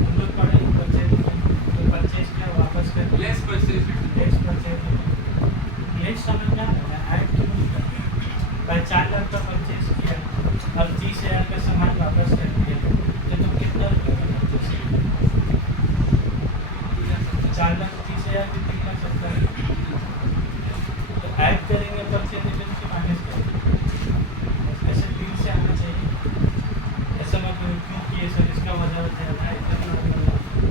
हम लोग पढ़े परचेज में। तो परचेज क्या वापस कर less purchase less purchase less समझना है। ऐड क्यों नहीं करना? भाई 4 लाख का परचेज किया और 30,000 का सामान वापस कर दिया तो तुम कितना रुपये का परचेज किया? 4,30,000 भी कितना सकता है? तो ऐड करेंगे परचेज एजेंसी माइनस करेंगे। ऐसे 3 से आना चाहिए। ऐसा मत करो क्यों किए सर, इसका वजह बताया है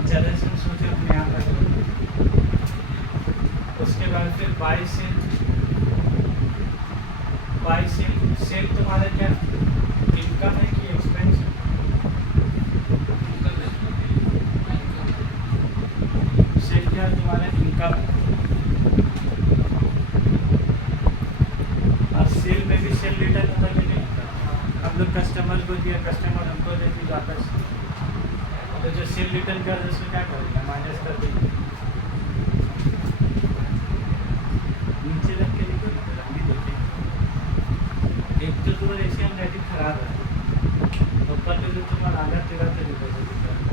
ज़्यादा से सोचे अपने आप रख। उसके बाद फिर बाई सेल तुम्हारा क्या इनकम है कि एक्सपेंस है? सेल क्या तुम्हारा इनकम है। और सेल में भी सेल रिटर्न होता है कि नहीं? हम लोग कस्टमर को दिया, कस्टमर हमको दे दी वापस। तो जो सेल रिटर्न कर उसमें क्या करेंगे? माइनस कर देंगे। नीचे रख के खराब है, ऊपर से जो तुम्हारा आधा तेरा तरीके से दिख रहा है।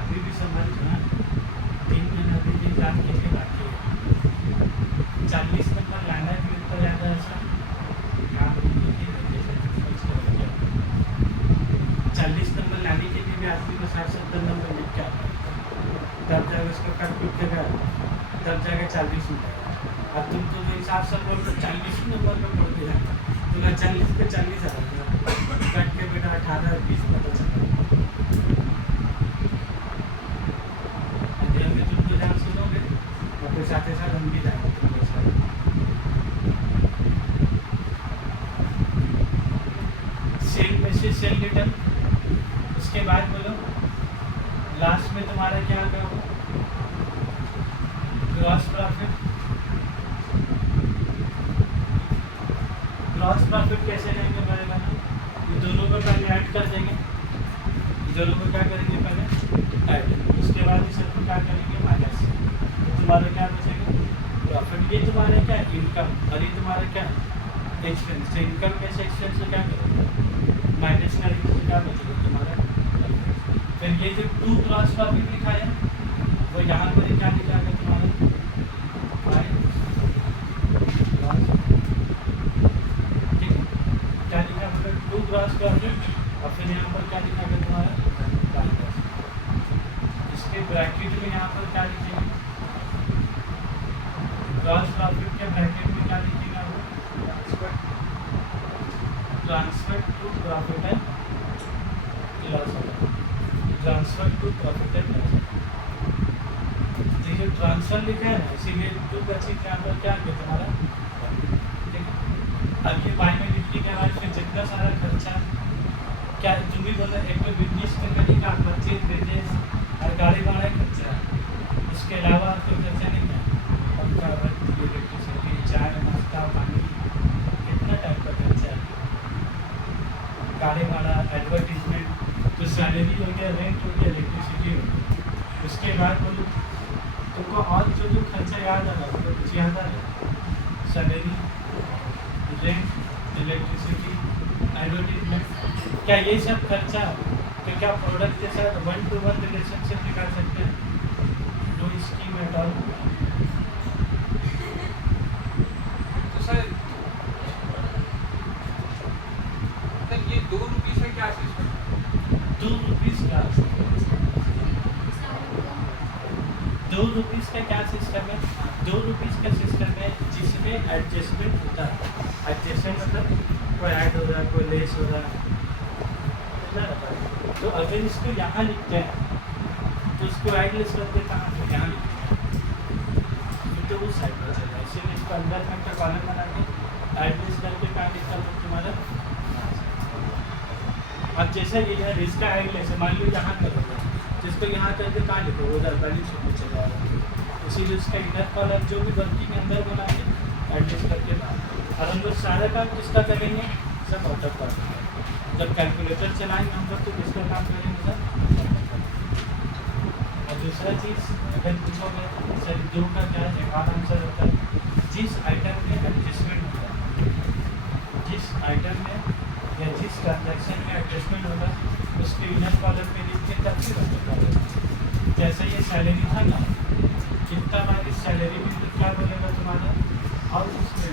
अभी भी समझ ना, 3 महीना अभी भी एग्जाम के लिए बाकी है। 40 नंबर लाना भी उतना ज़्यादा ऐसा काम नहीं है, जैसे 40 नंबर लाने के लिए भी आदमी को 60-70 नंबर लिख के आता है, तब जाकर उसको कट पीट देगा, तब जाकर 40 मिलेगा। और तुम तो जो हिसाब से बोल रहे 40 नंबर में पढ़ दिया, तुम्हें 40 पे 40 आ गया, कट के बेटा 18-20 पता चला। अभी तुम तो जान सुनोगे और फिर साथ ही साथ हम भी जाएंगे तुमके साथ। सेल मैसेज सेल रिटर्न, उसके बाद बोलो लास्ट में तुम्हारा क्या आ गया? Gross profit. ग्रॉस प्रॉफिट कैसे लेंगे पड़ेगा ना, ये दोनों को पहले ऐड कर देंगे, ये दोनों को क्या करेंगे पहले ऐड, उसके बाद इस सबको क्या करेंगे माइनस, तो तुम्हारा क्या बचेगा प्रॉफिट। ये तुम्हारा क्या इनकम और ये तुम्हारा क्या एक्सपेंस। तो इनकम में से एक्सपेंस को क्या करोगे माइनस करेंगे, तो क्या बचेगा तुम्हारा। फिर ये जो 2 ग्रॉस प्रॉफिट लिखा है वो यहाँ पर क्या लिखा है तुम्हारा ठीक है, क्या लिखा मतलब 2 ग्रॉस प्रॉफिट, और फिर यहाँ पर क्या लिखा है तुम्हारा माइनस। इसके ब्रैकेट में यहाँ पर क्या लिखेंगे ग्रॉस प्रॉफिट के ब्रैकेट में क्या लिखेगा वो transfer to profit and loss होगा, transfer to profit and loss. ये जो ट्रांसफर लिखा है ना, इसीलिए 2 बची यहाँ पर क्या है तुम्हारा ठीक है। अब ये बाई में लिखने के बाद फिर जितना सारा खर्चा क्या तुम भी बोलो, एक तो बिजनेस करने का परचेज बिजनेस और गाड़ी भाड़ा खर्चा है, इसके अलावा कोई खर्चा नहीं है। पंखा बत्ती इलेक्ट्रिसिटी चाय नाश्ता पानी, कितना टाइप का खर्चा है, गाड़ी भाड़ा एडवर्टीजमेंट, तो सैलरी हो गया, रेंट हो गया, इलेक्ट्रिसिटी हो गया। उसके बाद बोलो तुमको और जो खर्चा याद आ रहा है कुछ याद आ रहा है, सैलरी रेंट इलेक्ट्रिसिटी एडवर्टीजमेंट, क्या ये सब खर्चा तो क्या प्रोडक्ट के साथ 1-to-1 रिलेशनशिप निकाल सकते हैं? No scheme at all. तो सर ये 2 रुपीस में क्या सिस्टम? 2 रुपीस का 2 रुपीस का क्या सिस्टम है? 2 रुपीस का सिस्टम है जिसमें एडजस्टमेंट होता है। एडजस्टमेंट मतलब कोई ऐड हो रहा है, कोई लेस हो रहा है, तो अगर इसको यहाँ लिखते हैं तो उसको ऐड लेस करके कहाँ पे यहाँ लिखते हैं तो उस साइड पर चल रहा है, इसीलिए इसको अंदर में का कॉलम बना के ऐड लेस करके कहाँ लिखता है तुम्हारा। अब जैसे ये है इसका ऐड लेस है, मान लो यहाँ करोगे तो इसको यहाँ करके कहाँ लिखोगे उधर बैलेंस होकर चला जाएगा, इसीलिए उसका इनर कॉलम जो भी वर्किंग अंदर बनाएंगे ऐड लेस करके बाहर। और हम लोग सारा काम किसका करेंगे सब आउट ऑफ करेंगे, जब कैलकुलेटर चलाएंगे हम लोग तो किसका काम करेंगे सर। और दूसरा चीज़ अगर पूछोगे सर 2 का क्या है, एक आंसर होता है जिस आइटम में एडजस्टमेंट होता है, जिस आइटम में या जिस ट्रांजैक्शन में एडजस्टमेंट होगा उसके इनर कॉलम में लिख के तब फिर आउटर कॉलम। जैसे ये सैलरी था ना, कितना बार इस सैलरी में क्या बोलेगा तुम्हारा और उसमें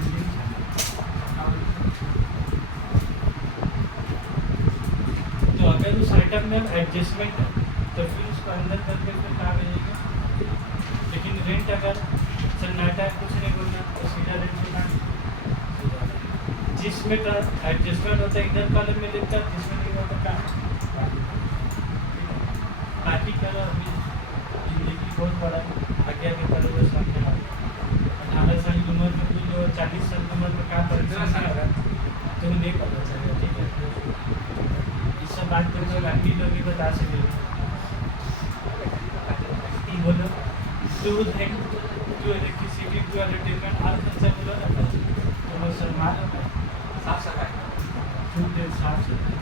तो अगर उस आइटम में एडजस्टमेंट है तो फिर उसको अंदर करके फिर कहाँ भेजेंगे। लेकिन रेंट अगर सन्नाटा है कुछ नहीं बोलना तो सीधा रेंट होना, जिसमें एडजस्टमेंट होता है इधर कॉलम में लिखता है, जिसमें नहीं होता कहाँ। बाकी करो अभी जिंदगी बहुत बड़ा आगे आगे करो वो सामने 18 साल की उम्र में कुछ 40 साल की उम्र में क्या परेशान होगा तुम्हें नहीं पता चलेगा ठीक है। इस सब बात करके बाकी लोग भी बता सकेंगे बोलो to rent to electricity to entertainment हर खर्चा बोलो ना तो मुसलमान है साफ सफाई फूड एंड साफ सफाई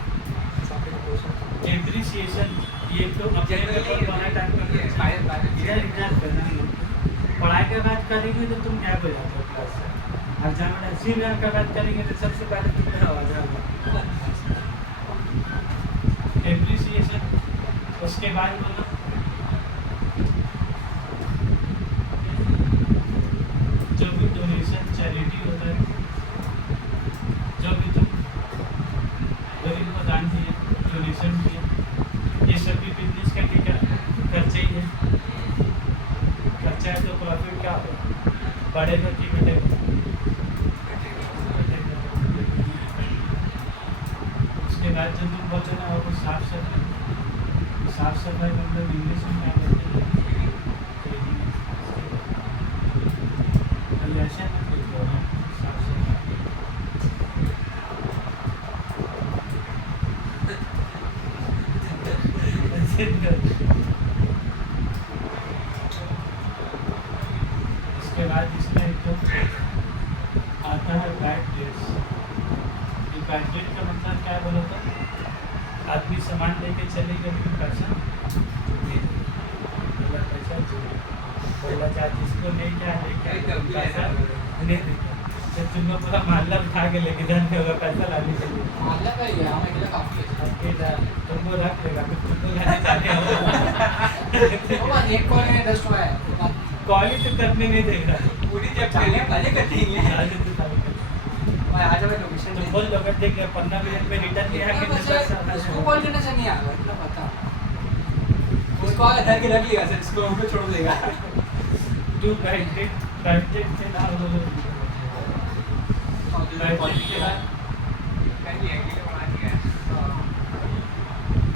डेप्रिसिएशन ये तो अपने पढ़ाई टाइम पर इधर करना पढ़ाई के बाद करेंगे तो तुम क्या हो जाते हो क्लास से और जहाँ मैंने 80,000 का बात करेंगे तो सबसे पहले कितना आवाज आएगा एप्रिसिएशन। उसके बाद बोलो जो भी डोनेशन चैरिटी होता है, जो भी तुम गरीब को दान दिए, डोनेशन दिए, ये सब भी बिजनेस का क्या खर्चे ही है। खर्चा है तो प्रॉफिट क्या होगा, बढ़ेगा कि घटेगा? उसके बाद जो तुम बोलते ना वो साफ सफाई मतलब इंग्लिश में क्या बोलते हैं, ऐसा ना कुछ बोलना, साफ सफाई। इसके बाद इसमें एक तो आता है बैड डेट्स। ये बैड डेट का मतलब क्या बोला था, आदमी सामान लेके चलेगा लेकिन पैसा नहीं देगा, पैसा बोला चाहे जिसको नहीं क्या लेके पैसा नहीं देगा। जब तुमको पूरा मोहल्ला उठा के लेके जाने होगा, पैसा लाने के लिए मोहल्ला का ही है, हम अकेला काफी है। अकेला तुमको रख लेगा, फिर तुमको लाने जाने होगा। वो बात एक कॉल में 10 हुआ है, कॉल ही तो करने नहीं देगा। पूरी जब चले पहले कटेंगे। मैं आ जाऊँ लोकेशन तो बोल लोग देख 15 मिनट में रिटर्न नहीं आके उसको कॉल करना चाहिए यार, इतना पता उसको आधार के रख लिया सर, इसको हम पे छोड़ देगा। टू बैठे से ना बोलो बैठे के बाद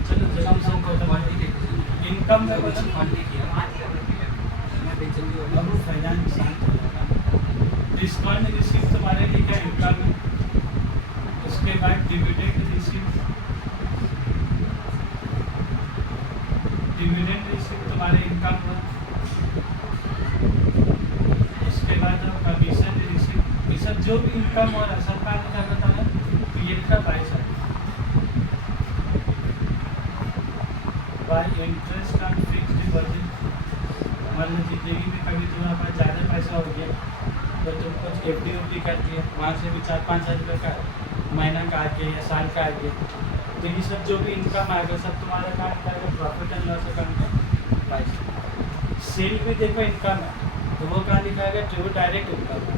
चलो जल्दी से खत्म। इनकम में बोलो अब फाइनेंस डिस्काउंट रिसीव तुम्हारे लिए क्या इनकम है। उसके बाद डिविडेंड रिसीव तुम्हारे इनकम में। उसके बाद कमीशन रिसीव, ये सब जो भी इनकम और सरकार ने क्या बताया तो ये लिखा पैसा bye interest on fix deposit. मान लो जिंदगी में कभी तुम्हारे पास ज़्यादा पैसा हो गया तो तुम कुछ एफ डी कर दिया, वहाँ से भी 4-5 हज़ार रुपये का महीना का आ गया या साल का आ गया, तो ये सब जो भी इनकम आएगा सब तुम्हारा काम करेगा, प्रॉफिट एंड लॉस अकाउंट का पैसा। सेल भी देखो इनकम है तो वो कहाँ दिखाएगा, जो डायरेक्ट इनकम है।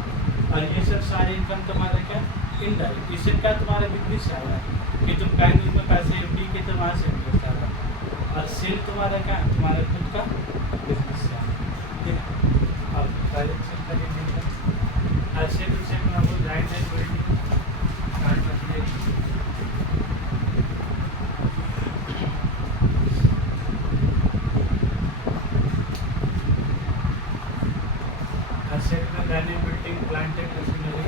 और ये सब सारे इनकम तुम्हारा क्या इनडायरेक्ट, इससे क्या तुम्हारा बिजनेस आएगा कि तुम बैंक में पैसे एफ डी के तो वहाँ से इंटरेस्ट आएगा। और सेल तुम्हारा क्या तुम्हारा खुद का बिजनेस है, ठीक है। और डायरेक्ट सेल का ये ऐसे दूसरे में आपको राइट साइड बढ़ेगी कार्ड बच जाएगी। एसेट में land building plant machinery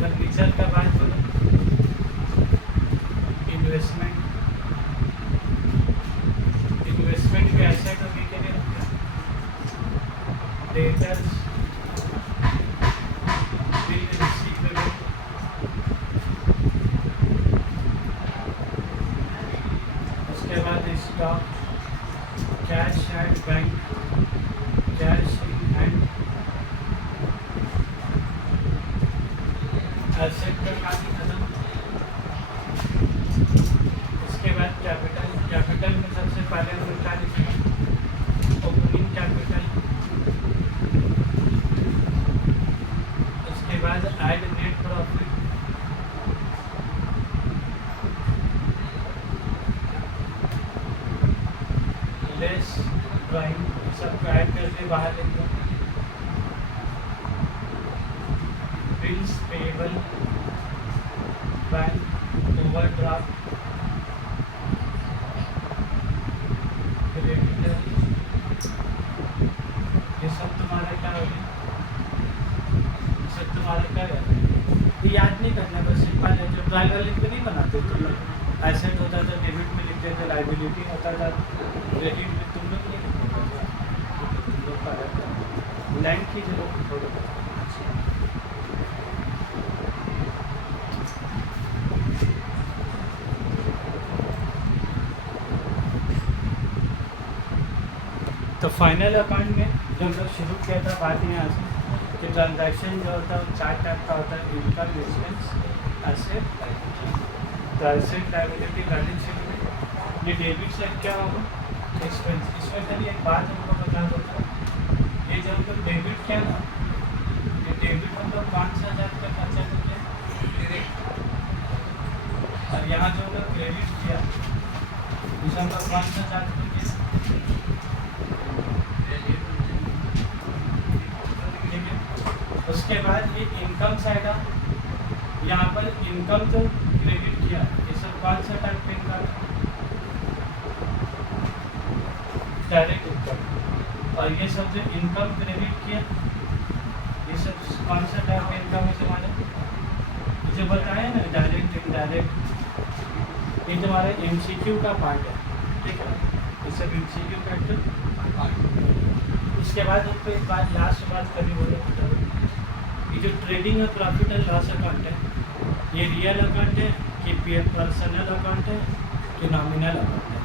furniture का बात करो, इन्वेस्टमेंट के एसेट अभी के लिए डेटर्स बिल रिसीवेबल, उसके बाद stock, cash at bank, cash in hand, asset का काफी खत्म। उसके बाद कैपिटल में सबसे पहले हम क्या लिखेंगे, ओपनिंग कैपिटल। उसके बाद add net profit, less drawing, सबको ऐड करके बाहर लेंगे। Bills payable, bank overdraft, creditor, ये सब तुम्हारा क्या हो गया, सब तुम्हारा क्या है, ये याद नहीं करना, बस सिंपल है। जो ड्राइवर लिख के नहीं बनाते तुम लोग, एसेट होता था डेबिट में लिखते थे, लाइबिलिटी होता था क्रेडिट में, तुम लोग नहीं लिखते थे, तुम लोग का लैंड की जरूरत थोड़ा। तो फाइनल अकाउंट में जो हम लोग शुरू किया था बात यहाँ से कि ट्रांजैक्शन जो होता है वो 4 टाइप का होता है, इनकम, एक्सपेंस, एसेट, तो एसेट लायबिलिटी बैलेंस शीट में ये डेबिट साइड क्या होगा, एक्सपेंस। इसमें खाली एक बात हमको बता देता है, ये जब हम लोग डेबिट किया ना, ये डेबिट हम लोग 5,000 का खर्चा करके डायरेक्ट, और यहाँ जो हम लोग क्रेडिट किया इसे हम लोग 5,000 करके उसके बाद ये इनकम साइड है, यहाँ पर इनकम जो क्रेडिट किया ये सब कौन सा टाइप का इनकम, डायरेक्ट इनकम, और ये सब जो इनकम क्रेडिट किया ये सब कौन सा टाइप का इनकम है हमारे, मुझे बताया ना डायरेक्ट इनडायरेक्ट, ये तुम्हारा MCQ का पार्ट है, ठीक है, ये सब MCQ फैक्टर। उसके बाद उनको एक बात लास्ट बात कभी बोले, ये जो ट्रेडिंग और प्रॉफिट एंड लॉस अकाउंट है ये रियल अकाउंट है कि पर्सनल अकाउंट है कि नॉमिनल अकाउंट है।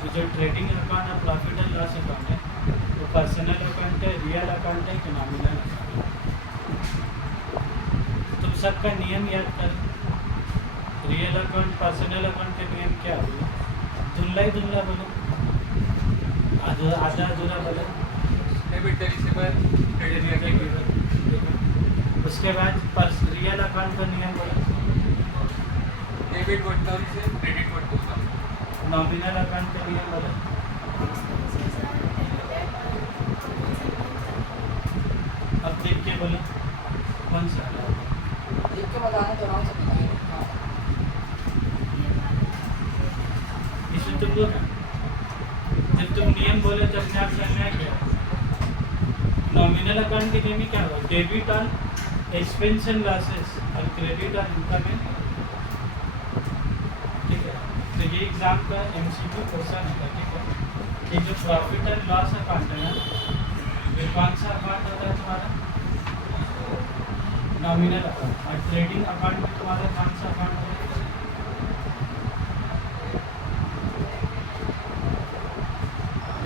ये जो ट्रेडिंग अकाउंट और प्रॉफिट एंड लॉस अकाउंट है वो पर्सनल अकाउंट है, रियल अकाउंट है कि नॉमिनल अकाउंट है। तुम सबका नियम याद कर, रियल अकाउंट पर्सनल अकाउंट के नियम क्या होगा, धुंधला ही धुंधला बोलो, आधा अधूरा बोलो। उसके बाद रियल अकाउंट का नियम बोलो, डेबिट बढ़ता है से क्रेडिट बढ़ता है। नॉमिनल अकाउंट का नियम बोलो, अब देख के बोलो कौन सा, देख के बताना तो आराम से बताएंगे। इसे तुम बोलो, जब तुम नियम बोले तो अपने आप समझ में गया। नॉमिनल अकाउंट के नियम क्या होगा, debit on expense and losses और क्रेडिट ऑन इनकम एंड, ठीक है। तो ये एग्जाम का MCQ क्वेश्चन होगा, ठीक है। ये जो प्रॉफिट एंड लॉस अकाउंट है ना, ये कौन सा अकाउंट होता है तुम्हारा, नॉमिनल अकाउंट, और ट्रेडिंग अकाउंट में तुम्हारा कौन सा अकाउंट होगा,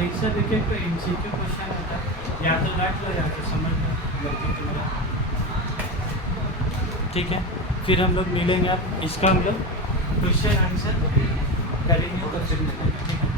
एक तो MCQ क्वेश्चन होता है, या तो रट लो या तो समझ लो, ठीक है। फिर हम लोग मिलेंगे, अब इसका हम लोग क्वेश्चन आंसर करेंगे तो फिर मिलेंगे, ठीक है।